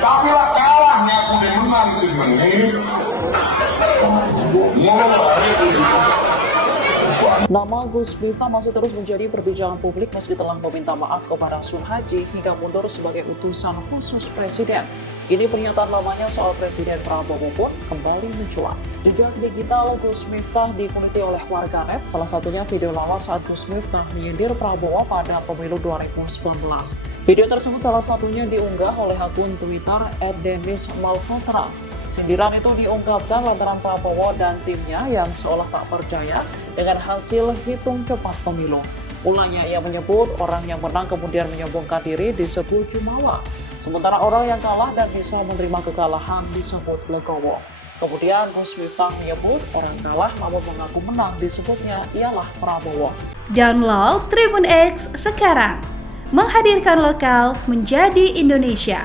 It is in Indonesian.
Tapi lah kalah ngaku dia menang sebenarnya. Nama Gus Miftah masih terus menjadi perbincangan publik meski telah meminta maaf kepada Sun Haji hingga mundur sebagai utusan khusus presiden. Kini pernyataan lamanya soal Presiden Prabowo pun kembali mencuat. Jejak digital Gus Miftah diikuti oleh warganet, salah satunya video lama saat Gus Miftah menyindir Prabowo pada pemilu 2019. Video tersebut salah satunya diunggah oleh akun Twitter @denismalhotra. Sindiran itu diungkapkan lantaran Prabowo dan timnya yang seolah tak percaya dengan hasil hitung cepat pemilu. Mulanya ia menyebut orang yang menang kemudian menyombongkan diri disebut jumawa, sementara orang yang kalah dan bisa menerima kekalahan disebut legowo. Kemudian Gus Miftah menyebut orang kalah namun mengaku menang disebutnya ialah Prabowo. Download Tribun X sekarang, menghadirkan lokal menjadi Indonesia.